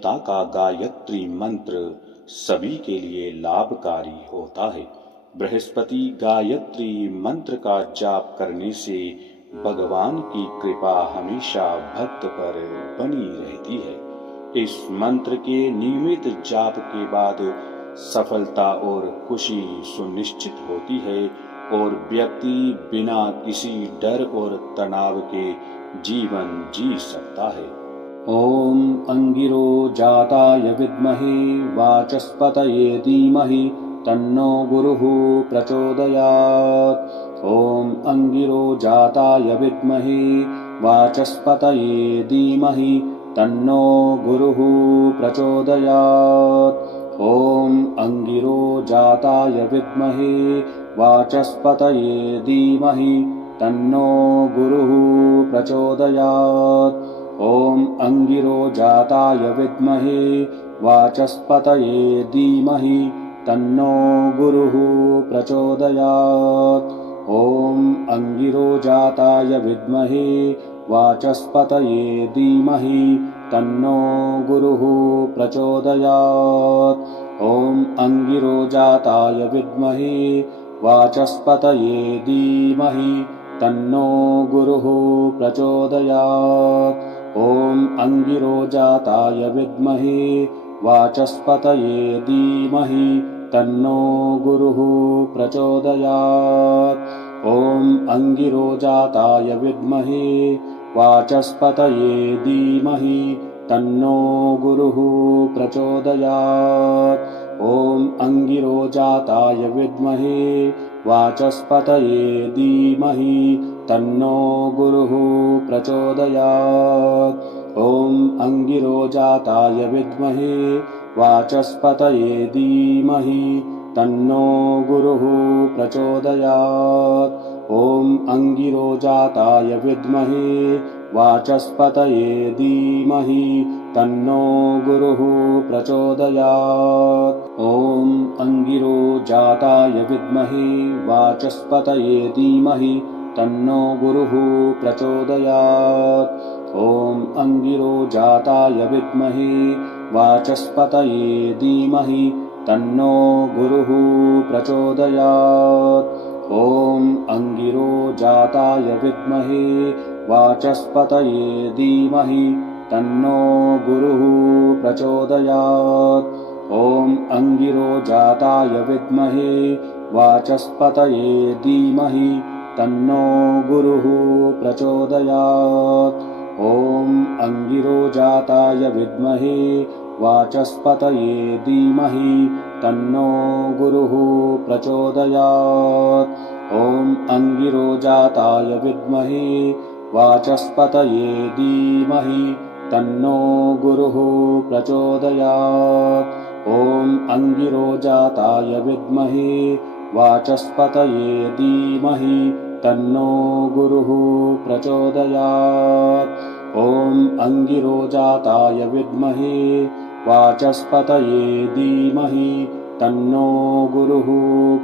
देवता का गायत्री मंत्र सभी के लिए लाभकारी होता है। बृहस्पति गायत्री मंत्र का जाप करने से भगवान की कृपा हमेशा भक्त पर बनी रहती है। इस मंत्र के नियमित जाप के बाद सफलता और खुशी सुनिश्चित होती है और व्यक्ति बिना किसी डर और तनाव के जीवन जी सकता है। ओम अंगिरो जाताय विद्महे वाचस्पतये धीमहि तन्नो गुरुः प्रचोदयात्। ओम अंगिरो जाताय विद्महे वाचस्पतये धीमहि तन्नो गुरुः प्रचोदयात्। ओम अंगिरो जाताय विद्महे वाचस्पतये धीमहि तन्नो गुरुः प्रचोदयात्। ओम अंगिरो जाताय विद्महे वाचस्पतये धीमहि तन्नो गुरुः प्रचोदयात्। ओम अंगिरो जाताय विद्महे वाचस्पतये धीमहि तन्नो गुरुः प्रचोदयात्। ओम अंगिरो जाताय विद्महे वाचस्पतये धीमहि तन्नो गुरुः प्रचोदयात्। ओम अंगिरो जाताय विद्महे वाचस्पतये धीमहि तन्नो गुरुः प्रचोदयात्। ओम अंगिरो जाताय विद्महे वाचस्पतये धीमहि तन्नो गुरुः प्रचोदयात्। ओम अंगिरो जाताय विद्महे वाचस्पतये धीमहि तन्नो गुरुः प्रचोदयात्। ओम अंगिरो जाताय विद्महे वाचस्पतये धीमहि तन्नो गुरुः प्रचोदयात्। ओम अंगिरो जाताय विद्महे वाचस्पतये धीमहि तन्नो गुरुः प्रचोदयात्। ओम अंगिरो जाताय विद्महे वाचस्पतये धीमहि तन्नो गुरुः प्रचोदयात्। ओम अंगिरो जाताय विद्महे वाचस्पतये धीमहि तन्नो गुरुः प्रचोदयात्। ओम अंगिरो जाताय विद्महे वाचस्पतये धीमहि तन्नो गुरुः प्रचोदयात्। ओम अंगिरो जाताय विद्महे वाचस्पतये धीमहि तन्नो गुरुः प्रचोदयात्। ओम अंगिरो जाताय विद्महे वाचस्पतये धीमहि तन्नो गुरुः प्रचोदयात्। ओम अंगिरो जाताय विद्महे वाचस्पतये धीमहि तन्नो गुरुः प्रचोदयात्। ओम अंगिरो जाताय विद्महे वाचस्पतये धीमहि तन्नो गुरुः प्रचोदयात्। ओम अंगिरो जाताय विद्महे वाचस्पतये धीमहि तन्नो गुरुः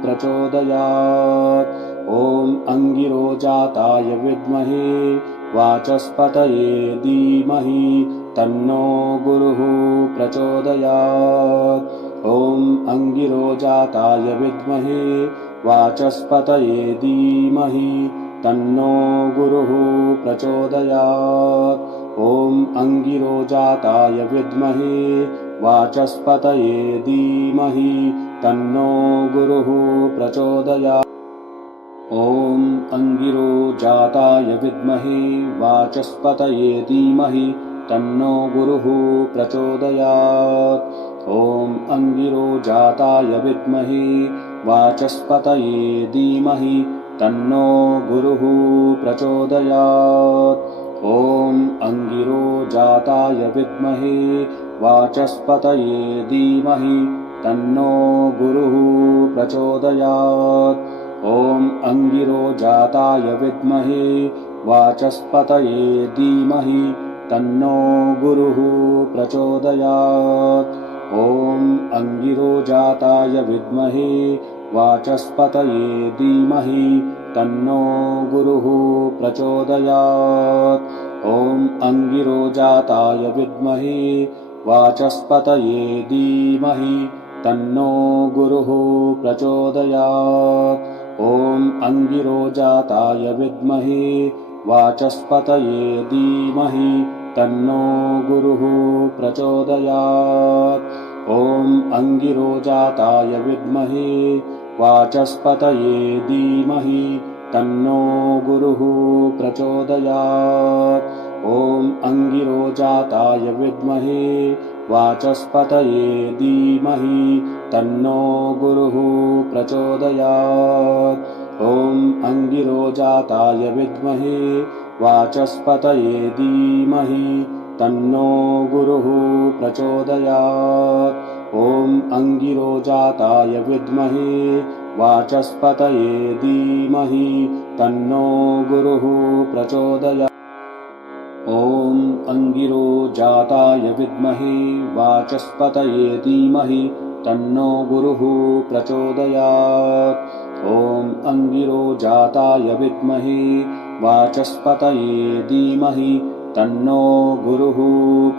प्रचोदयात्। ओम अंगिरो जाताय विद्महे वाचस्पतये धीमहि तन्नो गुरुः प्रचोदयात्। ओम अंगिरो जाताय विद्महे वाचस्पतये धीमहि तन्नो गुरुः प्रचोदयात्। ओम अंगिरो जाताय विद्महे वाचस्पतये धीमहि तन्नो गुरुः प्रचोदयात्। ओम अंगिरो जाताय विद्महे वाचस्पतये धीमहि तन्नो गुरुः प्रचोदयात्। ओम अंगिरो जाताय विद्महे वाचस्पतये धीमहि तन्नो गुरुः प्रचोदयात्। ओम अंगिरो जाताय विद्महे वाचस्पतये धीमहि तन्नो गुरुः प्रचोदयात्। ओम अंगिरो जाताय विद्महे वाचस्पतये धीमहि तन्नो गुरुः प्रचोदयात्। ओम अंगिरो जाताय विद्महे वाचस्पतये धीमहि तन्नो गुरुः प्रचोदयात्। ओम अंगिरो जाताय विद्महे वाचस्पतये धीमहि तन्नो गुरुः प्रचोदयात्। ॐ अंगिरोजाताय विद्महे वाचस्पतये धीमहि तन्नो गुरुः प्रचोदयात्। ॐ अंगिरोजाताय विद्महे वाचस्पतये धीमहि तन्नो गुरुः प्रचोदयात्। ॐ अंगिरोजाताय विद्महे वाचस्पतये धीमहि तन्नो गुरुः प्रचोदयात्। ॐ अंगिरोजाताय विद्महे वाचस्पतये धीमहि तन्नो गुरुः प्रचोदयात्। ॐ अंगिरोजाताय विद्महे वाचस्पतये धीमहि तन्नो गुरुः प्रचोदयात्। ॐ अंगिरोजाताय विद्महे वाचस्पतये धीमहि तन्नो गुरुः प्रचोदयात्। ॐ अंगिरोजाताय विद्महे वाचस्पतये धीमहि तन्नो गुरुः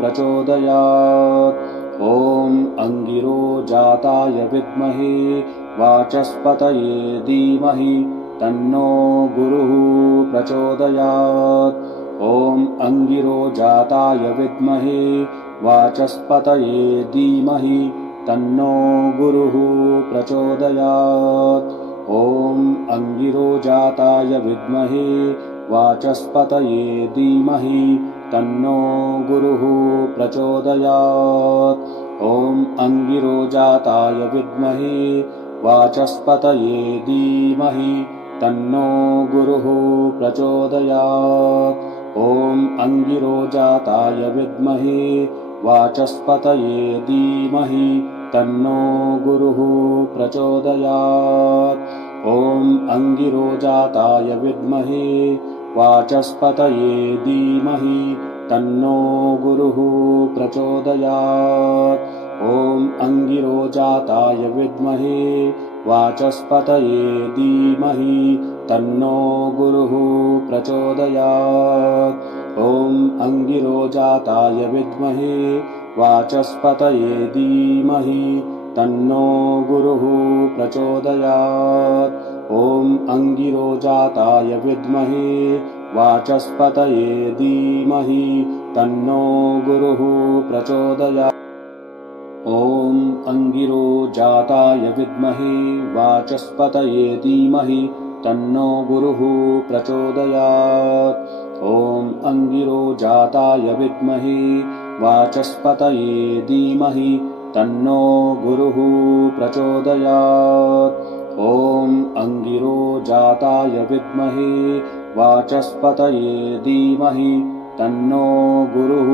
प्रचोदयात्। ॐ अंगिरोजाताय विद्महे वाचस्पतये धीमहि तन्नो गुरुः प्रचोदयात्। ॐ अंगिरोजाताय विद्महे वाचस्पतये धीमहि तन्नो गुरुः प्रचोदयात्। ॐ अंगिरोजाताय विद्महे वाचस्पतये धीमहि तन्नो गुरुः प्रचोदयात्। ॐ अंगिरोजाताय विद्महे वाचस्पतये धीमहि तन्नो गुरुः प्रचोदयात्। ॐ अंगिरोजाताय विद्महे वाचस्पतये धीमहि तन्नो गुरुः प्रचोदयात्। ॐ अंगिरोजाताय विद्महे वाचस्पतये धीमहि तन्नो गुरुः प्रचोदयात्। ॐ अंगिरोजाताय विद्महे वाचस्पतये धीमहि तन्नो गुरुः प्रचोदयात्। ॐ अंगिरोजाताय विद्महे वाचस्पतये धीमहि तन्नो गुरुः प्रचोदयात्। ॐ अंगिरोजाताय विद्महे वाचस्पतये धीमहि तन्नो गुरुः प्रचोदयात्। ॐ अंगिरोजाताय विद्महे वाचस्पतये धीमहि तन्नो गुरुः प्रचोदयात्। ॐ अंगिरोजाताय विद्महे वाचस्पतये धीमहि तन्नो गुरुः प्रचोदयात्। ॐ अंगिरोजाताय विद्महे वाचस्पतये धीमहि तन्नो गुरुः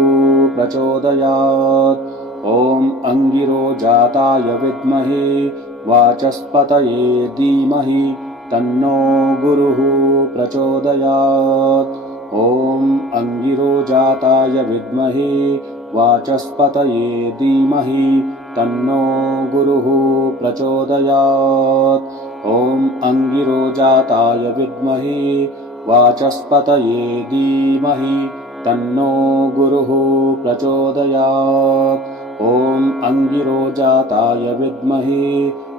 प्रचोदयात्। ॐ अंगिरोजाताय विद्महे वाचस्पतये धीमहि तन्नो गुरुः प्रचोदयात्। ॐ अंगिरोजाताय विद्महे वाचस्पतये धीमहि तन्नो गुरुः प्रचोदयात्। ॐ अंगिरोजाताय विद्महे वाचस्पतये धीमहि तन्नो गुरुः प्रचोदयात्। ॐ अंगिरोजाताय विद्महे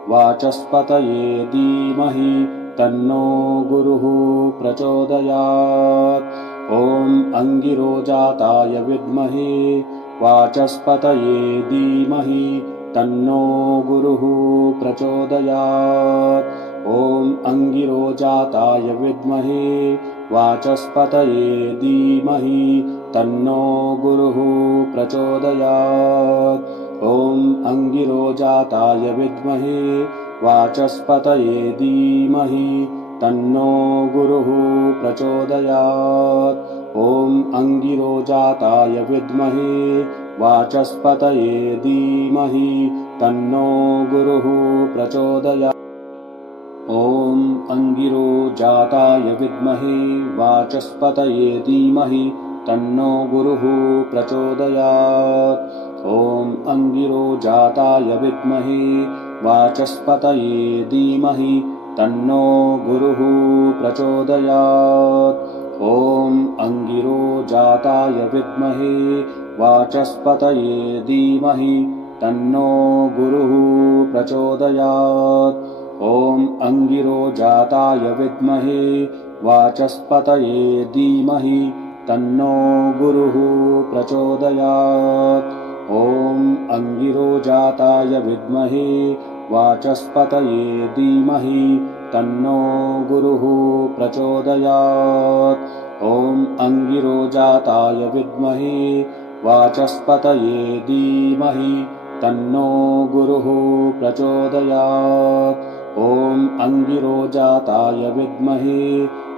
वाचस्पतये धीमहि तन्नो गुरुः प्रचोदयात्। ॐ अंगिरोजाताय विद्महे वाचस्पतये धीमहि तन्नो गुरुः प्रचोदयात्। ॐ अंगिरोजाताय विद्महे वाचस्पतये धीमहि तन्नो गुरुः प्रचोदयात्। ॐ अंगिरोजाताय विद्महे वाचस्पतये धीमहि तन्नो गुरुः प्रचोदयात्। ॐ अंगिरोजाताय विद्महे वाचस्पतये धीमहि तन्नो गुरुः प्रचोदयात्। ॐ अंगिरोजाताय विद्महे वाचस्पतये धीमहि तन्नो गुरुः प्रचोदयात्। ॐ अंगिरोजाताय विद्महे वाचस्पतये धीमहि तन्नो गुरुः प्रचोदयात्। ॐ अंगिरोजाताय विद्महे वाचस्पतये धीमहि तन्नो गुरुः प्रचोदयात्। ॐ अंगिरोजाताय विद्महे वाचस्पतये धीमहि तन्नो गुरुः प्रचोदयात्। ॐ अंगिरोजाताय विद्महे वाचस्पतये धीमहि तन्नो गुरुः प्रचोदयात्। ॐ अंगिरोजाताय विद्महे वाचस्पतये धीमहि तन्नो गुरुः प्रचोदयात्। ॐ अंगिरोजाताय विद्महे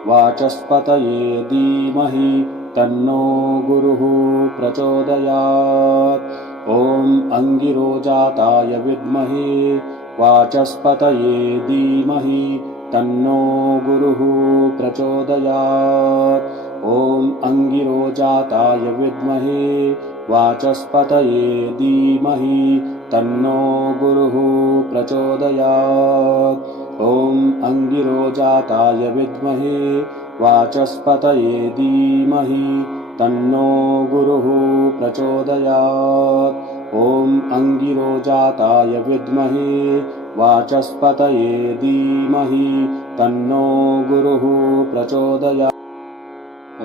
वाचस्पतये धीमहि तन्नो गुरुः प्रचोदयात्। ॐ अंगिरोजाताय विद्महे वाचस्पतये धीमहि तन्नो गुरुः प्रचोदयात्। ॐ अंगिरोजाताय विद्महे वाचस्पतये धीमहि तन्नो गुरुः प्रचोदयात्। ॐ अंगिरोजाताय विद्महे वाचस्पतये धीमहि तन्नो गुरुः प्रचोदयात्। ॐ अंगिरोजाताय विद्महे वाचस्पतये धीमहि तन्नो गुरुः प्रचोदयात्।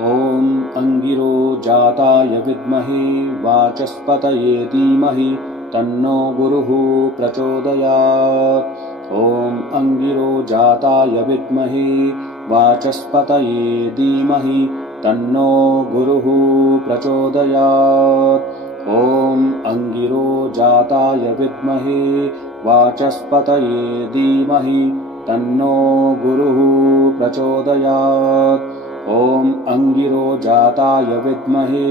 ॐ अंगिरोजाताय विद्महे वाचस्पतये धीमहि तन्नो गुरुः प्रचोदयात्। ॐ अंगिरोजाताय विद्महे वाचस्पतये धीमहि तन्नो गुरुः प्रचोदयात्। ॐ अंगिरोजाताय विद्महे वाचस्पतये धीमहि तन्नो गुरुः प्रचोदयात्। ॐ अंगिरोजाताय विद्महे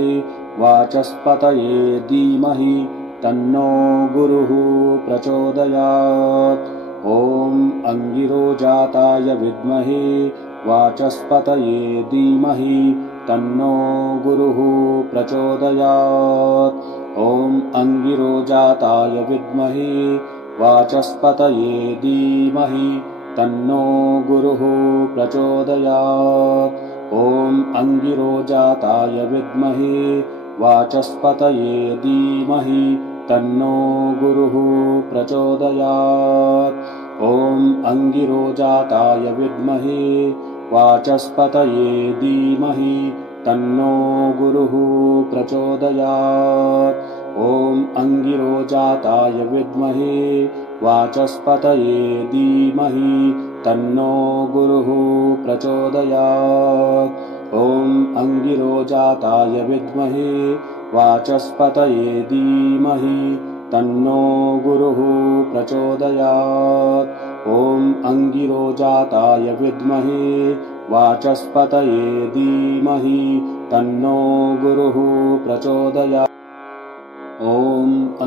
वाचस्पतये धीमहि तन्नो गुरुः प्रचोदयात्। ॐ अंगिरोजाताय विद्महे वाचस्पतये धीमहि तन्नो गुरुः प्रचोदयात्। ॐ अंगिरोजाताय विद्महे वाचस्पतये धीमहि तन्नो गुरुः प्रचोदयात्। ॐ अंगिरोजाताय विद्महे वाचस्पतये धीमहि तन्नो गुरुः प्रचोदयात्। ॐ अंगिरोजाताय विद्महे वाचस्पतये धीमहि तन्नो गुरुः प्रचोदयात्। ॐ अंगिरोजाताय विद्महे वाचस्पतये धीमहि तन्नो गुरुः प्रचोदयात्। ॐ अंगिरोजाताय विद्महे वाचस्पतये धीमहि तन्नो गुरुः प्रचोदयात्। ॐ अंगिरोजाताय विद्महे वाचस्पतये धीमहि तन्नो गुरुः प्रचोदयात्। ॐ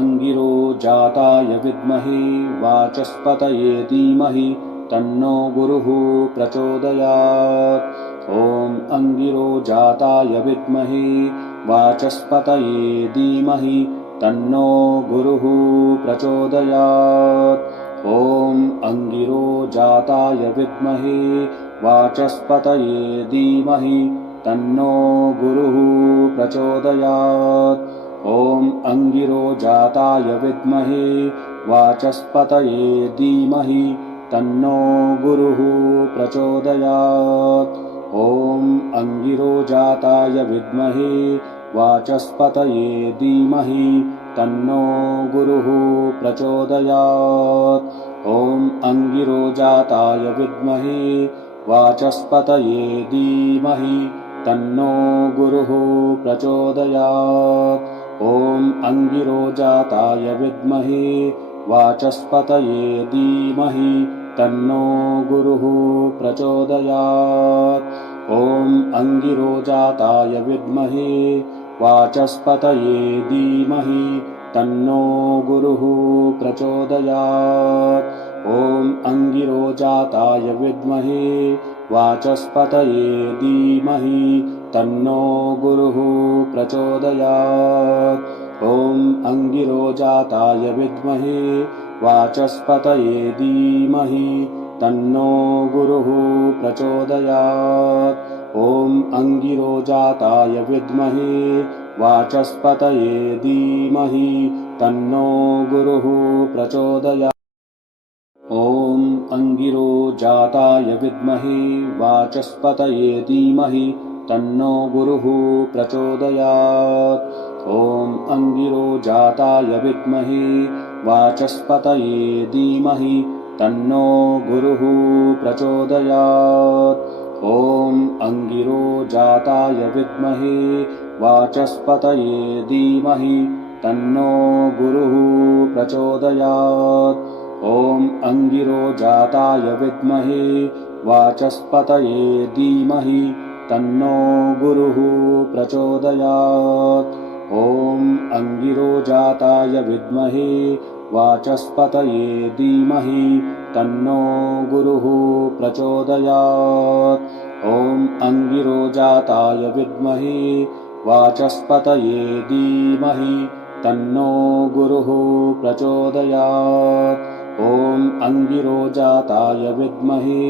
अंगिरोजाताय विद्महे वाचस्पतये धीमहि तन्नो गुरुः प्रचोदयात्। ॐ अंगिरोजाताय विद्महे वाचस्पतये धीमहि तन्नो गुरुः प्रचोदयात्। ॐ अंगिरोजाताय विद्महे वाचस्पतये धीमहि तन्नो गुरुः प्रचोदयात्। ॐ अंगिरोजाताय विद्महे वाचस्पतये धीमहि तन्नो गुरुः प्रचोदयात्। ॐ अंगिरोजाताय विद्महे वाचस्पतये धीमहि तन्नो गुरुः प्रचोदयात्। ॐ अंगिरोजाताय विद्महे वाचस्पतये धीमहि तन्नो गुरुः प्रचोदयात्। ॐ अंगिरोजाताय विद्महे वाचस्पतये धीमहि तन्नो गुरुः प्रचोदयात्। ॐ अंगिरोजाताय विद्महे वाचस्पतये धीमहि तन्नो गुरुः प्रचोदयात्। ॐ अंगिरोजाताय विद्महे वाचस्पतये धीमहि तन्नो गुरुः प्रचोदयात्। ॐ अंगिरोजाताय विद्महे वाचस्पतये धीमहि तन्नो गुरुः गुरुः प्रचोदयात्। ॐ अंगिरोजाताय विद्महे वाचस्पतये धीमहि तन्नो गुरुः प्रचोदयात्। ॐ अंगिरोजाताय विद्महे वाचस्पतये धीमहि तन्नो गुरुः प्रचोदयात्। ॐ अंगिरोजाताय विद्महे वाचस्पतये धीमहि तन्नो गुरुः प्रचोदयात्। ॐ अंगिरोजाताय विद्महे वाचस्पतये धीमहि तन्नो गुरुः प्रचोदयात्। ॐ अंगिरोजाताय विद्महे वाचस्पतये धीमहि तन्नो गुरुः प्रचोदयात्। ॐ अंगिरोजाताय विद्महे वाचस्पतये धीमहि तन्नो गुरुः प्रचोदयात्। ॐ अंगिरोजाताय विद्महे वाचस्पतये धीमहि तन्नो गुरुः प्रचोदयात्। ॐ अंगिरोजाताय विद्महे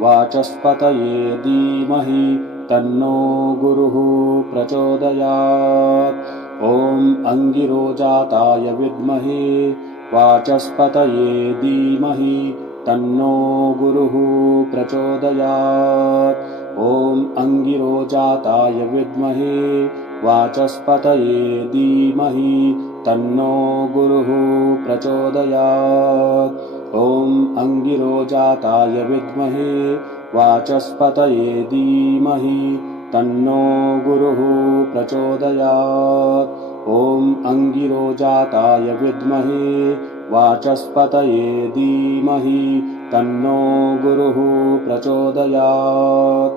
वाचस्पतये धीमहि तन्नो गुरुः प्रचोदयात्। ॐ अंगिरोजाताय विद्महे वाचस्पतये धीमहि तन्नो गुरुः प्रचोदयात्। ॐ अंगिरोजाताय विद्महे वाचस्पतये धीमहि तन्नो गुरुः प्रचोदयात्। ॐ अंगिरोजाताय विद्महे वाचस्पतये धीमहि तन्नो गुरुः प्रचोदयात्। ॐ अंगिरोजाताय विद्महे वाचस्पतये धीमहि तन्नो गुरुः प्रचोदयात्।